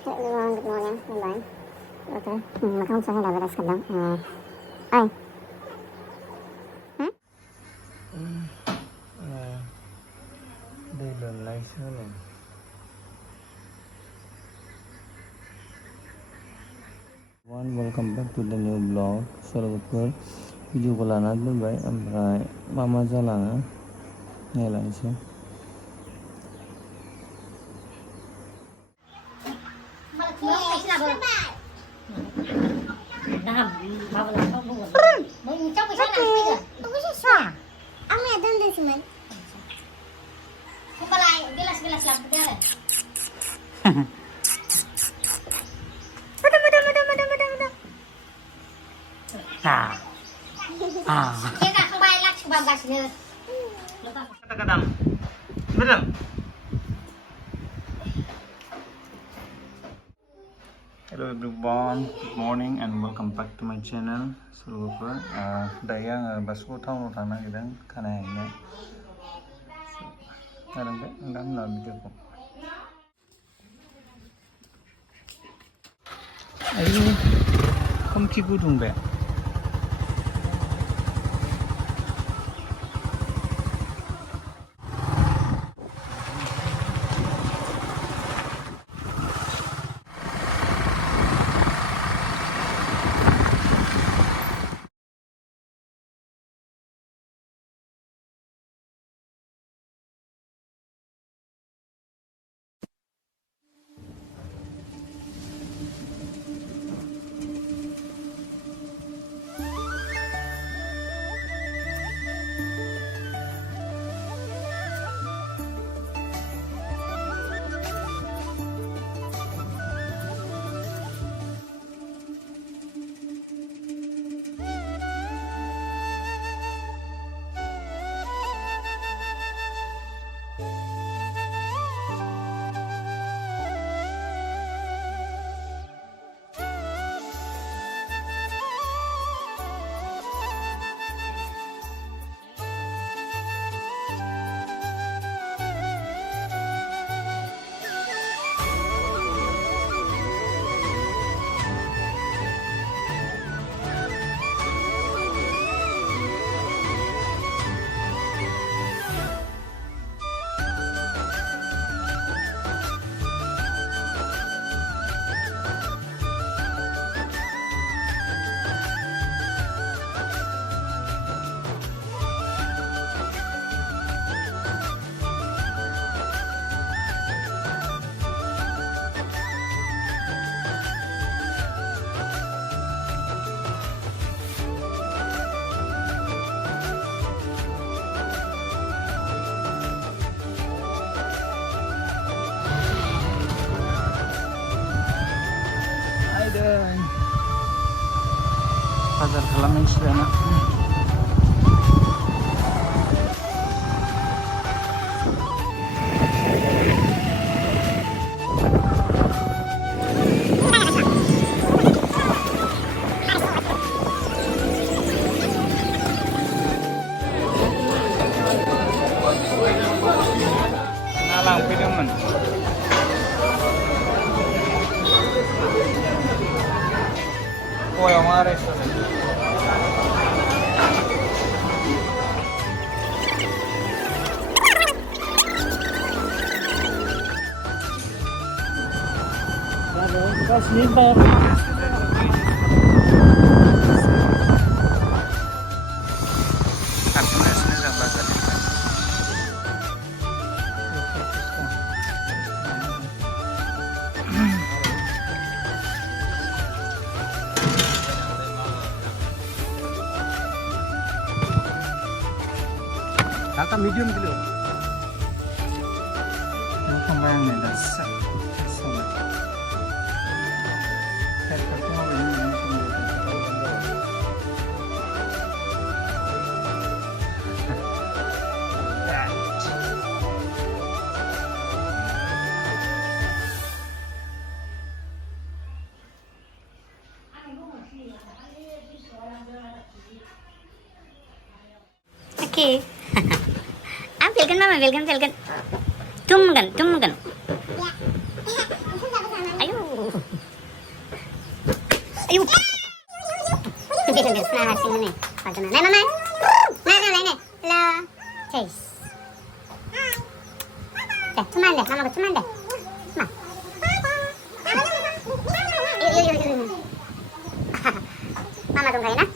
everyone, good morning. Bye-bye. Okay. Makan saya dah beres kadang. Ay. Đây là live show này. Welcome back to the new vlog. Shortsfeed video ko lana doon amray mama jalana ngayon siya. Gelas-gelas lang pagkara. Kaya kang bayalak sa bagas niya. Kata-katam. Betul. Hello everyone, good morning and welcome back to my channel. Shortsfeed. Dayang basko thong thang na gidan kana ini. Kadang enggak video ko. Ayo, kamu gudung be. Pasar halaman sana. Nalang pinuman. Kaya mga restaurant. Kasih Kakak medium dulu. Mau kembali nih, dasar. Okay. Ambilkan mama, ambilkan. Tumkan. Ayo. Ayo. Hindi na sing ni. Pag na. Nay mama. Nay. La. Chase. Cuman deh, mama cuman deh. Ma. Yuk. Mama tungkain na.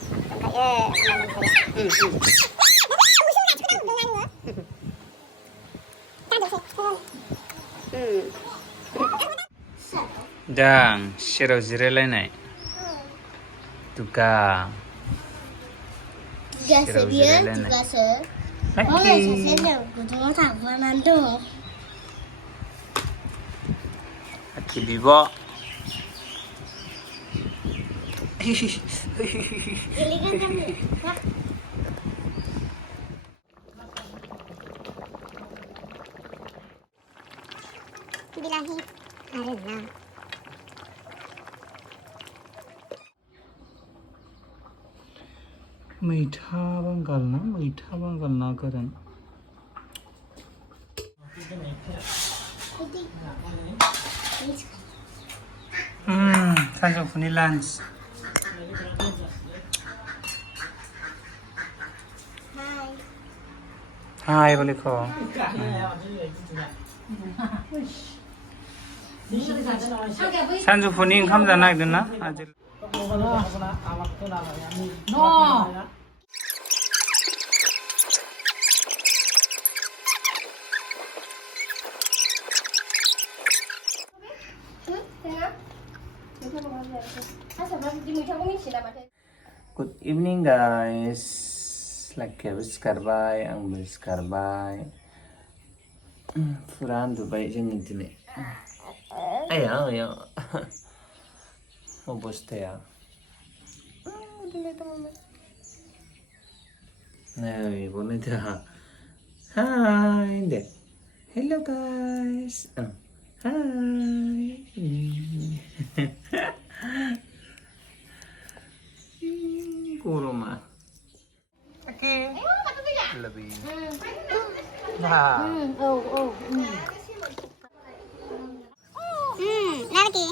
Dang, shiro jirelainai. Tuga. Tugas dia, tugas saya gudung tak mandu. Aki bibo. Gilikan kami. Bilahi. Arena. मीठा बंगाल ना करन सानजौफुनि launch हाय बोलेखौ सानजौफुनि ओंखाम जानो नागिरदों ना Good evening guys. Lagi habis skarbai, ambil skarbai. Furan Dubai jangan ini. Ayo. Mau bos teh ya? Nah, boleh dah. Hai deh. Hello guys. Hai. Kurma. Oke. Lebih. Nah. Lagi.